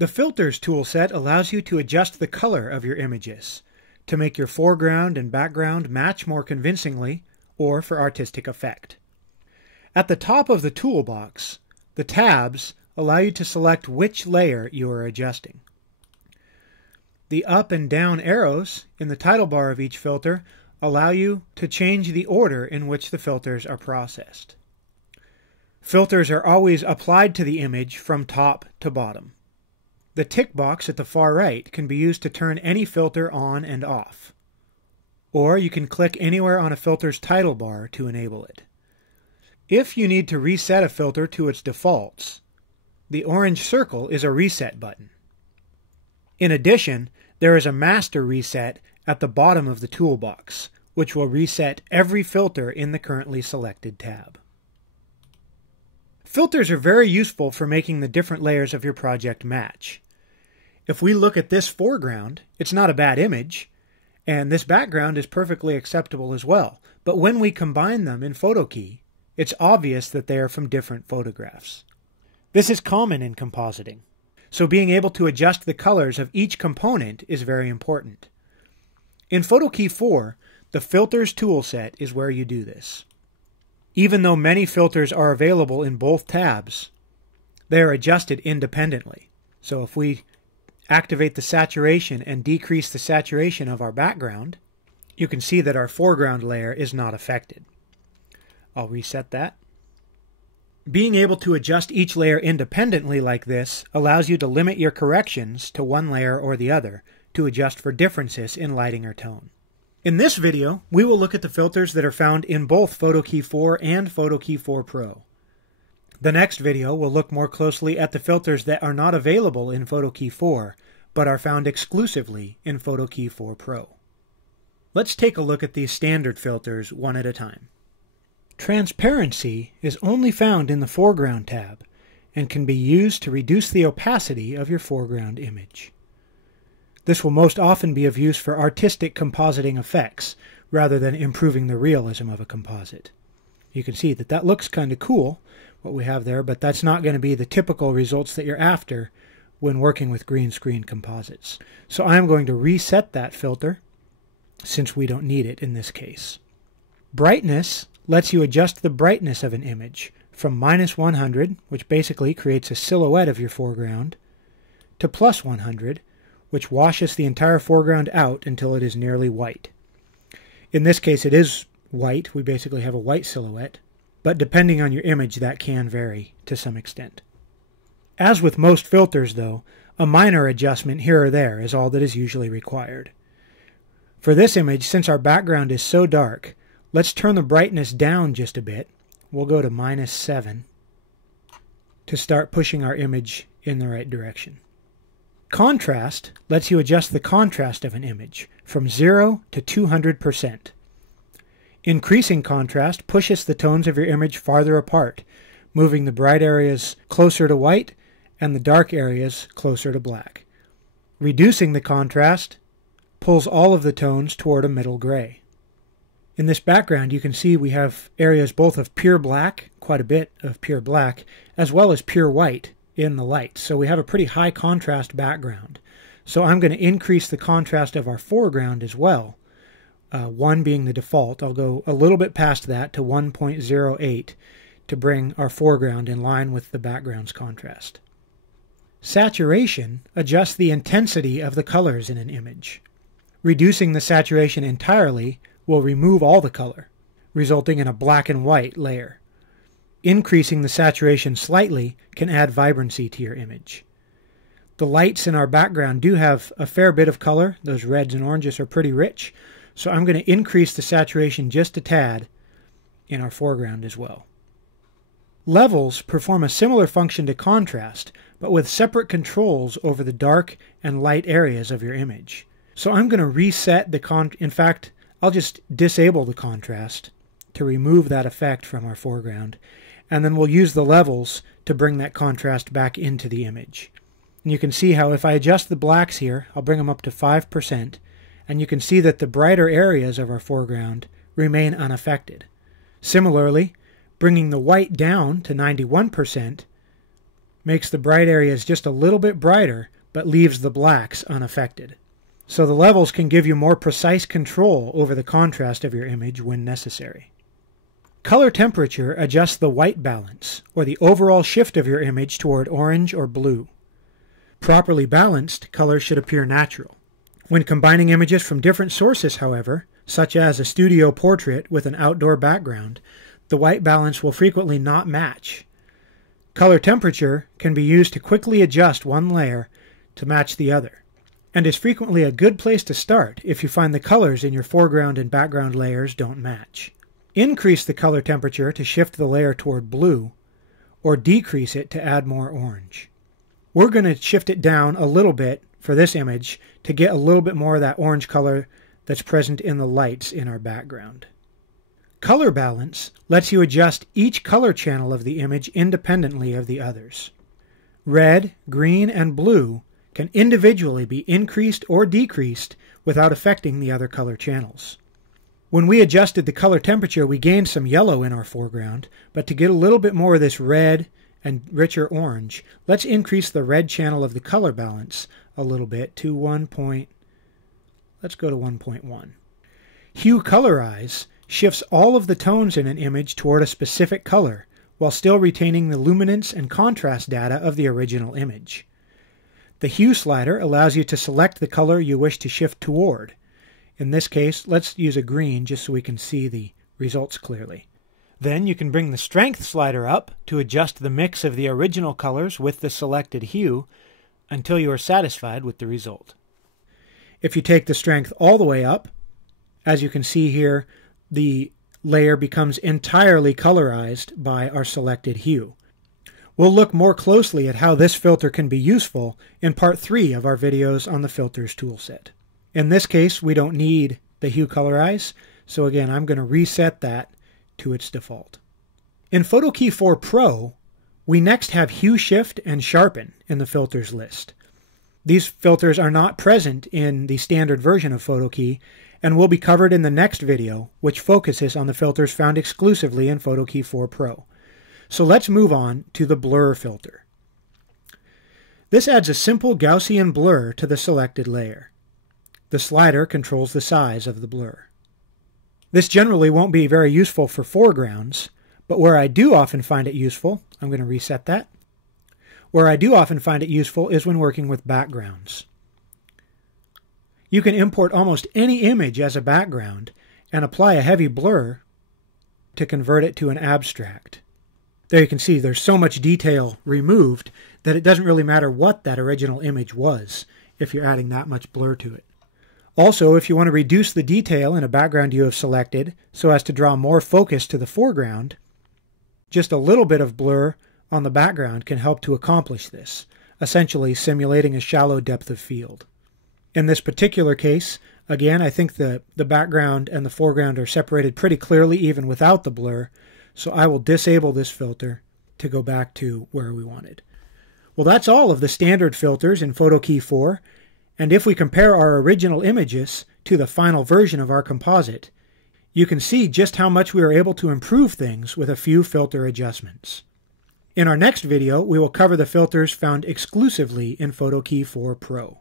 The Filters toolset allows you to adjust the color of your images to make your foreground and background match more convincingly or for artistic effect. At the top of the toolbox, the tabs allow you to select which layer you are adjusting. The up and down arrows in the title bar of each filter allow you to change the order in which the filters are processed. Filters are always applied to the image from top to bottom. The tick box at the far right can be used to turn any filter on and off. Or you can click anywhere on a filter's title bar to enable it. If you need to reset a filter to its defaults, the orange circle is a reset button. In addition, there is a master reset at the bottom of the toolbox, which will reset every filter in the currently selected tab. Filters are very useful for making the different layers of your project match. If we look at this foreground, it's not a bad image, and this background is perfectly acceptable as well. But when we combine them in PhotoKey, it's obvious that they are from different photographs. This is common in compositing, so being able to adjust the colors of each component is very important. In PhotoKey 4, the Filters toolset is where you do this. Even though many filters are available in both tabs, they are adjusted independently. So if we activate the saturation and decrease the saturation of our background, you can see that our foreground layer is not affected. I'll reset that. Being able to adjust each layer independently like this allows you to limit your corrections to one layer or the other to adjust for differences in lighting or tone. In this video, we will look at the filters that are found in both PhotoKey 4 and PhotoKey 4 Pro. The next video will look more closely at the filters that are not available in PhotoKey 4, but are found exclusively in PhotoKey 4 Pro. Let's take a look at these standard filters one at a time. Transparency is only found in the Foreground tab and can be used to reduce the opacity of your foreground image. This will most often be of use for artistic compositing effects, rather than improving the realism of a composite. You can see that that looks kind of cool, what we have there, but that's not going to be the typical results that you're after when working with green screen composites. So I'm going to reset that filter, since we don't need it in this case. Brightness lets you adjust the brightness of an image from -100, which basically creates a silhouette of your foreground, to +100, which washes the entire foreground out until it is nearly white. In this case it is white, we basically have a white silhouette, but depending on your image that can vary to some extent. As with most filters though, a minor adjustment here or there is all that is usually required. For this image, since our background is so dark, let's turn the brightness down just a bit. We'll go to -7 to start pushing our image in the right direction. Contrast lets you adjust the contrast of an image from 0 to 200%. Increasing contrast pushes the tones of your image farther apart, moving the bright areas closer to white and the dark areas closer to black. Reducing the contrast pulls all of the tones toward a middle gray. In this background you can see we have areas both of pure black, quite a bit of pure black, as well as pure white in the light. So we have a pretty high contrast background. So I'm going to increase the contrast of our foreground as well. 1 being the default. I'll go a little bit past that to 1.08 to bring our foreground in line with the background's contrast. Saturation adjusts the intensity of the colors in an image. Reducing the saturation entirely will remove all the color, resulting in a black and white layer. Increasing the saturation slightly can add vibrancy to your image. The lights in our background do have a fair bit of color. Those reds and oranges are pretty rich. So I'm going to increase the saturation just a tad in our foreground as well. Levels perform a similar function to contrast, but with separate controls over the dark and light areas of your image. So I'm going to reset in fact, I'll just disable the contrast to remove that effect from our foreground, and then we'll use the levels to bring that contrast back into the image. And you can see how if I adjust the blacks here, I'll bring them up to 5%, and you can see that the brighter areas of our foreground remain unaffected. Similarly, bringing the white down to 91%, makes the bright areas just a little bit brighter, but leaves the blacks unaffected. So the levels can give you more precise control over the contrast of your image when necessary. Color temperature adjusts the white balance, or the overall shift of your image toward orange or blue. Properly balanced, colors should appear natural. When combining images from different sources, however, such as a studio portrait with an outdoor background, the white balance will frequently not match. Color temperature can be used to quickly adjust one layer to match the other, and is frequently a good place to start if you find the colors in your foreground and background layers don't match. Increase the color temperature to shift the layer toward blue, or decrease it to add more orange. We're going to shift it down a little bit for this image to get a little bit more of that orange color that's present in the lights in our background. Color balance lets you adjust each color channel of the image independently of the others. Red, green, and blue can individually be increased or decreased without affecting the other color channels. When we adjusted the color temperature, we gained some yellow in our foreground, but to get a little bit more of this red and richer orange, let's increase the red channel of the color balance a little bit to 1.1. Hue colorize shifts all of the tones in an image toward a specific color, while still retaining the luminance and contrast data of the original image. The hue slider allows you to select the color you wish to shift toward. In this case, let's use a green just so we can see the results clearly. Then you can bring the strength slider up to adjust the mix of the original colors with the selected hue until you are satisfied with the result. If you take the strength all the way up, as you can see here, the layer becomes entirely colorized by our selected hue. We'll look more closely at how this filter can be useful in part 3 of our videos on the filters toolset. In this case, we don't need the hue colorize, so again, I'm going to reset that to its default. In PhotoKey 4 Pro, we next have Hue Shift and Sharpen in the filters list. These filters are not present in the standard version of PhotoKey and will be covered in the next video, which focuses on the filters found exclusively in PhotoKey 4 Pro. So let's move on to the Blur filter. This adds a simple Gaussian blur to the selected layer. The slider controls the size of the blur. This generally won't be very useful for foregrounds, but where I do often find it useful, I'm going to reset that. Where I do often find it useful is when working with backgrounds. You can import almost any image as a background and apply a heavy blur to convert it to an abstract. There you can see there's so much detail removed that it doesn't really matter what that original image was if you're adding that much blur to it. Also, if you want to reduce the detail in a background you have selected so as to draw more focus to the foreground, just a little bit of blur on the background can help to accomplish this, essentially simulating a shallow depth of field. In this particular case, again, I think the background and the foreground are separated pretty clearly even without the blur, so I will disable this filter to go back to where we wanted. Well, that's all of the standard filters in PhotoKey 4. And if we compare our original images to the final version of our composite, you can see just how much we are able to improve things with a few filter adjustments. In our next video, we will cover the filters found exclusively in PhotoKey 4 Pro.